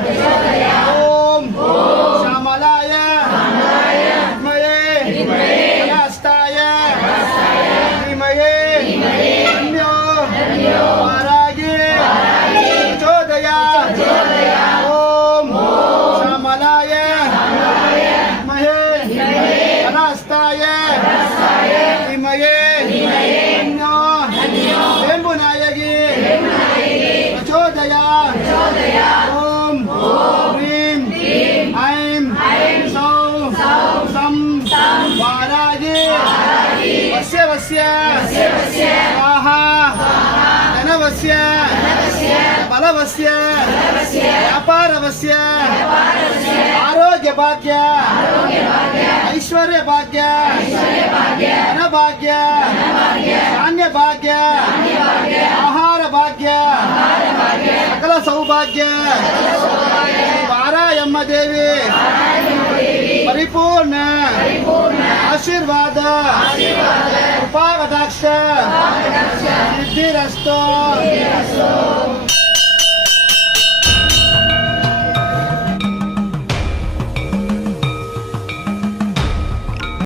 ओम श्यामलाय विद्महे हस्ताय धीमहि तन्नो वाराहि प्रचोदयात्। ओम श्यामलाय विद्महे हस्ताय धीमहि तन्नो वेम्बुनायकि प्रचोदयात्। ओम ह्रीं ऐं सौं सं वाराहि वस्य स्वाहा धनवस्य बलवस्य व्यापारवस्य आरोग्य भाग्य ऐश्वर्य भाग्य धन भाग्य धान्य भाग्य आहार भाग्य सकल सौभाग्य वारायम्म देवी परिपूर्ण आशीर्वाद कृपा कटाक्ष सिद्धिरस्तु।